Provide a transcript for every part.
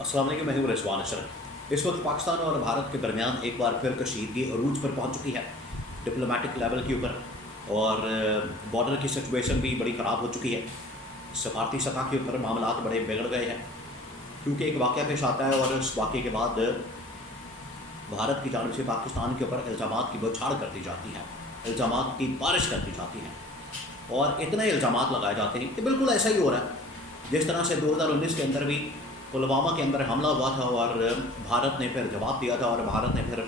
अस्सलाम वालेकुम, मैं हूं रिजवान अशरफ। इस वक्त पाकिस्तान और भारत के दरमियान एक बार फिर कशीदगी अरूज पर पहुंच चुकी है डिप्लोमेटिक लेवल के ऊपर, और बॉर्डर की सिचुएशन भी बड़ी ख़राब हो चुकी है। सफारती सतह के ऊपर मामला बड़े बिगड़ गए हैं, क्योंकि एक वाक़या पेश आता है और उस वाक़े के बाद भारत की जानिब से पाकिस्तान के ऊपर इल्ज़ामात की बौछार कर दी जाती है, इल्ज़ामात की बारिश कर दी जाती है, और इतने इल्ज़ामात लगाए जाते हैं कि बिल्कुल ऐसा ही हो रहा है जिस तरह से 2019 के अंदर भी पुलवामा के अंदर हमला हुआ था और भारत ने फिर जवाब दिया था, और भारत ने फिर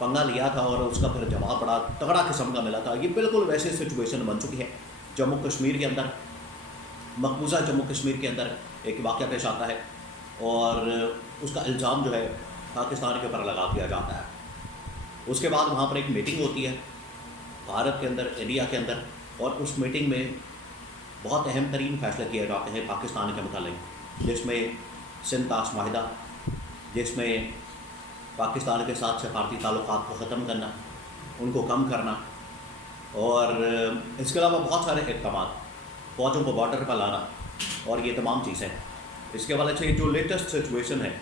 पंगा लिया था और उसका फिर जवाब बड़ा तगड़ा किस्म का मिला था। ये बिल्कुल वैसे सिचुएशन बन चुकी है। जम्मू कश्मीर के अंदर, मकबूजा जम्मू कश्मीर के अंदर एक वाक़या पेश आता है और उसका इल्ज़ाम जो है पाकिस्तान के ऊपर लगा दिया जाता है। उसके बाद वहाँ पर एक मीटिंग होती है भारत के अंदर, इंडिया के अंदर, और उस मीटिंग में बहुत अहम तरीन फैसले किए जाते हैं पाकिस्तान के मुतालिक, जिसमें सिंध ताश माहिदा, जिसमें पाकिस्तान के साथ सफारती ताल्लुकात को ख़त्म करना, उनको कम करना, और इसके अलावा बहुत सारे इक़दाम, फ़ौजों को बॉर्डर पर लाना, और ये तमाम चीज़ें। इसके हवाले से जो लेटेस्ट सिचुएशन है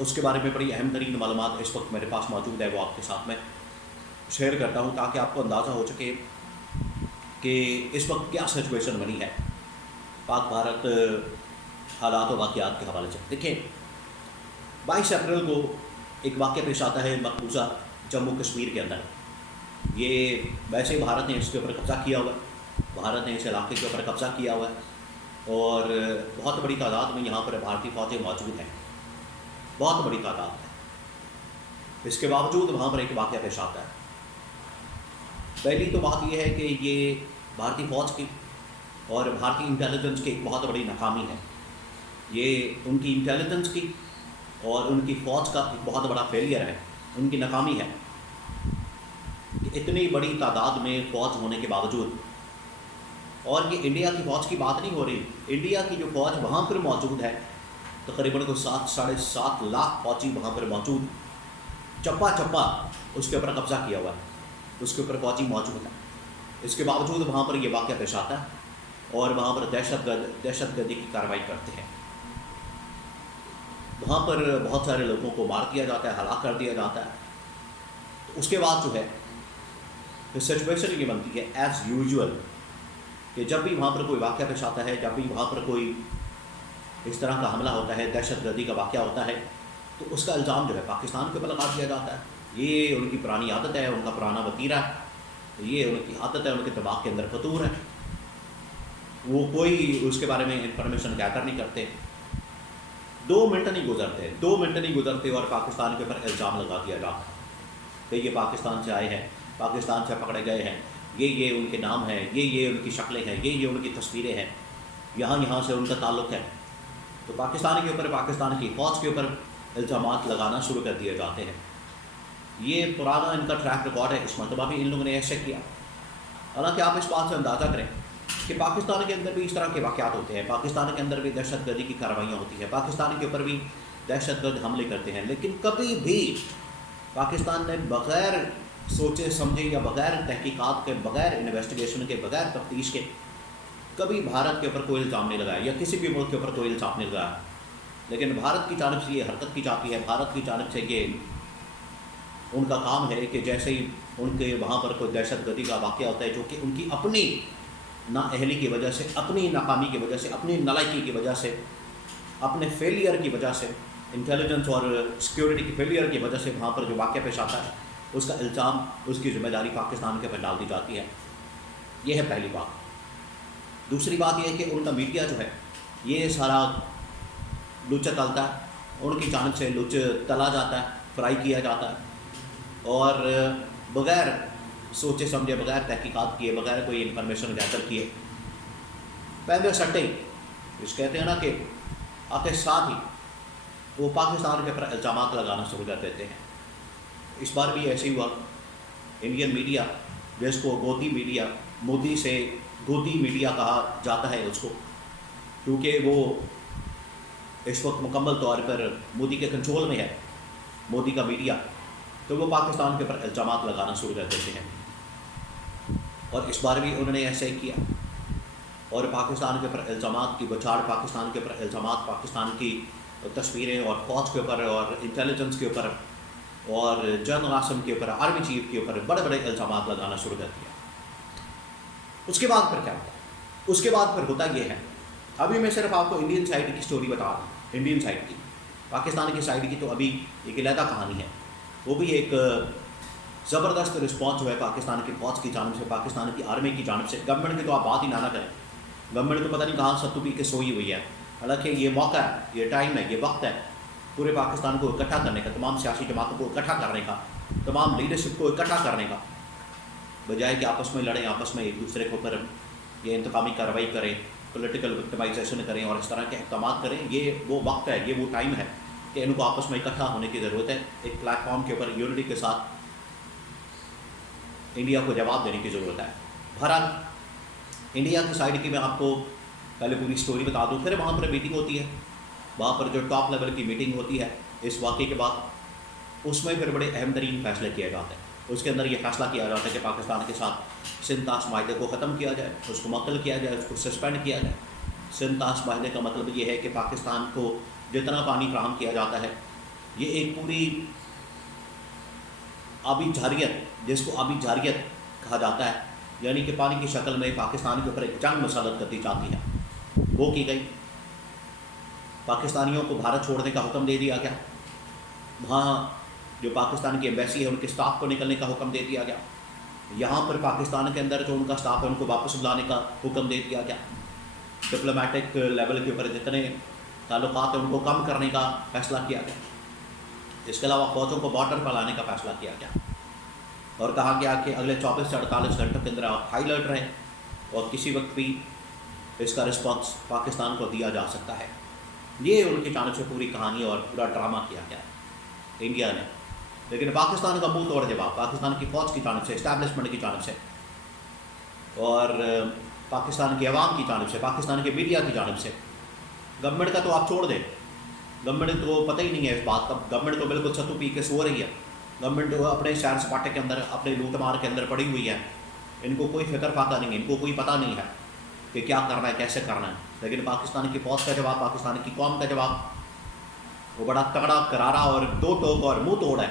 उसके बारे में बड़ी अहम तरीन मालूमात इस वक्त मेरे पास मौजूद है, वो आपके साथ में शेयर करता हूँ ताकि आपको अंदाज़ा हो सके कि इस वक्त क्या सिचुएशन बनी है पाक भारत हालात और वाक़यात के हवाले से। देखिए, 22 अप्रैल को एक वाक़या पेश आता है मकबूजा जम्मू कश्मीर के अंदर। ये वैसे भारत ने इसके ऊपर कब्ज़ा किया हुआ है, भारत ने इस इलाके के ऊपर कब्ज़ा किया हुआ है और बहुत बड़ी तादाद में यहाँ पर भारतीय फ़ौजें मौजूद हैं, बहुत बड़ी तादाद है। इसके बावजूद वहाँ पर एक वाक़या पेश आता है। पहली तो बात यह है कि ये भारतीय फ़ौज की और भारतीय इंटेलिजेंस की एक बहुत बड़ी नाकामी है। ये उनकी इंटेलिजेंस की और उनकी फ़ौज का एक बहुत बड़ा फेलियर है, उनकी नाकामी है कि इतनी बड़ी तादाद में फ़ौज होने के बावजूद, और ये इंडिया की फ़ौज की बात नहीं हो रही, इंडिया की जो फ़ौज वहाँ पर मौजूद है तकरीबन को 7-7.5 लाख फ़ौजी वहाँ पर मौजूद, चप्पा चप्पा उसके ऊपर कब्ज़ा किया हुआ है, उसके ऊपर फ़ौजी मौजूद है। इसके बावजूद वहाँ पर ये वाक़या पेश आता है और वहाँ पर दहशतगर्दी की कार्रवाई करते हैं। वहाँ पर बहुत सारे लोगों को मार दिया जाता है, हलाक कर दिया जाता है। तो उसके बाद जो है फिर सिचुएशन ये बनती है एज़ यूजुअल कि जब भी वहाँ पर कोई वाक़या पेश आता है, जब भी वहाँ पर कोई इस तरह का हमला होता है, दहशतगर्दी का वाक़या होता है, तो उसका इल्ज़ाम जो है पाकिस्तान के ऊपर लगा दिया जाता है। ये उनकी पुरानी आदत है, उनका पुराना वतीरा है, ये उनकी आदत है, उनके दिमाग के अंदर फतूर है। वो कोई उसके बारे में इंफॉर्मेशन गैदर नहीं करते। 2 मिनट नहीं गुजरते और पाकिस्तान के ऊपर इल्ज़ाम लगा दिया जाता है कि ये पाकिस्तान से आए हैं, पाकिस्तान से पकड़े गए हैं, ये उनके नाम हैं, ये उनकी शक्लें हैं, ये उनकी तस्वीरें हैं, यहाँ से उनका ताल्लुक़ है। तो पाकिस्तान के ऊपर, पाकिस्तान की फ़ौज के ऊपर इल्ज़ामात लगाना शुरू कर दिए जाते हैं। ये पुराना इनका ट्रैक रिकॉर्ड है, इस मरतबा भी इन लोगों ने ऐसे किया। हालांकि आप इस बात से अंदाज़ा करें कि पाकिस्तान के अंदर भी इस तरह के वाक़यात होते हैं, पाकिस्तान के अंदर भी दहशतगर्दी की कार्रवाइयाँ होती हैं, पाकिस्तान के ऊपर भी दहशतगर्द हमले करते हैं, लेकिन कभी भी पाकिस्तान ने बग़ैर सोचे समझे या बग़ैर तहकीकात के, बग़ैर इन्वेस्टिगेशन के, बग़ैर तफ्तीश के कभी भारत के ऊपर कोई इल्ज़ाम नहीं लगाया या किसी भी मुल्क के ऊपर कोई इल्ज़ाम नहीं लगाया। लेकिन भारत की जानिब से ये हरकत की जाती है, भारत की जानिब से ये उनका काम है कि जैसे ही उनके वहाँ पर कोई दहशतगर्दी का वाक़या होता है जो कि उनकी अपनी नाअहली की वजह से, अपनी नाकामी की वजह से, अपनी नालायकी की वजह से, अपने फेलियर की वजह से, इंटेलिजेंस और सिक्योरिटी की फेलियर की वजह से वहाँ पर जो वाक़या पेश आता है उसका इल्ज़ाम, उसकी ज़िम्मेदारी पाकिस्तान के ऊपर डाल दी जाती है। यह है पहली बात। दूसरी बात यह है कि उनका मीडिया जो है ये सारा लुच तलता है, उनकी जानिब से लुच तला जाता है, फ्राई किया जाता है, और बग़ैर सोचे समझे, बग़ैर तहकीकात किए, बग़ैर कोई इन्फॉर्मेशन गैदर किए, पहले सट्टे इस कहते हैं ना कि आते साथ ही वो पाकिस्तान के ऊपर इल्ज़ामात लगाना शुरू कर देते हैं। इस बार भी ऐसे ही हुआ। इंडियन मीडिया, जिसको गोदी मीडिया, मोदी से गोदी मीडिया कहा जाता है उसको, क्योंकि वो इस वक्त मुकम्मल तौर पर मोदी के कंट्रोल में है, मोदी का मीडिया, तो वो पाकिस्तान के ऊपर इल्ज़ामात लगाना शुरू कर देते हैं। और इस बार भी उन्होंने ऐसे ही किया। اور پاکستان کے اوپر الزامات کی بچاڑ، پاکستان کے اوپر الزامات، پاکستان کی تصویریں اور فوج کے اوپر اور انٹیلیجنس کے اوپر اور جنرل قاسم کے اوپر، آرمی چیف کے اوپر بڑے بڑے الزامات لگانا شروع کر دیا۔ اس کے بعد پھر کیا ہوتا ہے؟ اس کے بعد پھر ہوتا یہ ہے، ابھی میں صرف آپ کو انڈین سائڈ کی سٹوری بتا رہا ہوں، انڈین سائڈ کی۔ پاکستان کی سائڈ کی تو ابھی ایک علیحدہ کہانی ہے، وہ بھی ایک زبردست رسپانس جو ہے پاکستان کی فوج کی جانب سے، پاکستان کی آرمی کی جانب سے۔ گورنمنٹ کی تو آپ بات ہی نہ کریں، گورنمنٹ تو پتہ نہیں کہاں ستو پی کے سوئی ہوئی ہے۔ حالانکہ یہ موقع ہے، یہ ٹائم ہے، یہ وقت ہے پورے پاکستان کو اکٹھا کرنے کا، تمام سیاسی جماعتوں کو اکٹھا کرنے کا، تمام لیڈرشپ کو اکٹھا کرنے کا، بجائے کہ آپس میں لڑیں، آپس میں ایک دوسرے کے اوپر یہ انتقامی کارروائی کریں، پولیٹیکل وکٹمائزیشن کریں اور اس طرح کے اقدامات کریں۔ یہ وہ وقت ہے، یہ وہ ٹائم ہے کہ ان کو آپس میں اکٹھا ہونے کی ضرورت ہے، ایک پلیٹ فارم کے اوپر یونٹی کے ساتھ انڈیا کو جواب دینے کی ضرورت ہے۔ بہرحال انڈیا کی سائڈ کی میں آپ کو پہلے پوری سٹوری بتا دوں، پھر وہاں پر میٹنگ ہوتی ہے، وہاں پر جو ٹاپ لیول کی میٹنگ ہوتی ہے اس واقعے کے بعد، اس میں پھر بڑے اہم ترین فیصلے کیے جاتے ہیں۔ اس کے اندر یہ فیصلہ کیا جاتا ہے کہ پاکستان کے ساتھ سندھ طاس معاہدے کو ختم کیا جائے، اس کو معطل کیا جائے، اس کو سسپینڈ کیا جائے۔ سندھ طاس معاہدے کا مطلب یہ ہے کہ پاکستان کو جتنا پانی فراہم کیا جاتا ہے، یہ ایک پوری آبی جارحیت، جس کو آبی جارحیت کہا جاتا ہے، یعنی کہ پانی کی شکل میں پاکستان کے اوپر ایک جنگ مسلط کر دی جاتی ہے، وہ کی گئی۔ پاکستانیوں کو بھارت چھوڑنے کا حکم دے دیا گیا، وہاں جو پاکستان کی ایمبیسی ہے ان کے سٹاف کو نکلنے کا حکم دے دیا گیا، یہاں پر پاکستان کے اندر جو ان کا سٹاف ہے ان کو واپس بلانے کا حکم دے دیا گیا، ڈپلومیٹک لیول کے اوپر جتنے تعلقات ہیں ان کو کم کرنے کا فیصلہ کیا گیا۔ اس کے علاوہ فوجوں کو بارڈر پر لانے کا فیصلہ کیا گیا اور کہا گیا کہ اگلے 24 سے 48 گھنٹوں کے اندر آپ ہائی الرٹ رہیں اور کسی وقت بھی اس کا رسپانس پاکستان کو دیا جا سکتا ہے۔ یہ ان کی جانب سے پوری کہانی اور پورا ڈرامہ کیا گیا انڈیا نے، لیکن پاکستان کا منہ توڑ جواب پاکستان کی فوج کی جانب سے، اسٹیبلشمنٹ کی جانب سے اور پاکستان کی عوام کی جانب سے، پاکستان کے میڈیا کی جانب سے۔ گورنمنٹ کا تو آپ چھوڑ دیں، گورنمنٹ کو پتہ ہی نہیں ہے اس بات کا، گورنمنٹ تو بالکل ستو پی کے سو رہی ہے، گورنمنٹ اپنے سیر سپاٹے کے اندر، اپنے لوٹ مار کے اندر پڑی ہوئی ہے، ان کو کوئی فکر فاقہ نہیں ہے، ان کو کوئی پتہ نہیں ہے کہ کیا کرنا ہے، کیسے کرنا ہے۔ لیکن پاکستان کی فوج کا جواب، پاکستان کی قوم کا جواب وہ بڑا تگڑا، کرارا اور دو ٹوک اور منہ توڑ ہے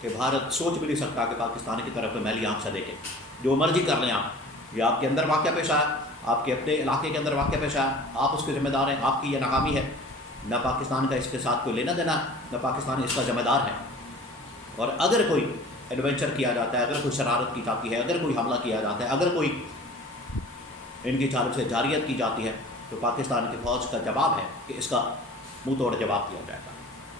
کہ بھارت سوچ بھی نہیں سکتا کہ پاکستان کی طرف میلی آنکھ سے دیکھے، جو مرضی کر لیں آپ، یہ آپ کے اندر واقعہ پیش آیا، آپ کے اپنے علاقے کے اندر واقعہ پیش آیا، آپ اس کے ذمہ دار ہیں، آپ کی یہ ناکامی ہے، نہ پاکستان کا اس کے ساتھ کوئی لینا دینا، نہ پاکستان اس کا ذمہ دار ہے۔ اور اگر کوئی ایڈونچر کیا جاتا ہے، اگر کوئی شرارت کی جاتی ہے، اگر کوئی حملہ کیا جاتا ہے، اگر کوئی ان کی جانب سے جارحیت کی جاتی ہے، تو پاکستان کی فوج کا جواب ہے کہ اس کا منہ توڑ جواب دیا جائے گا۔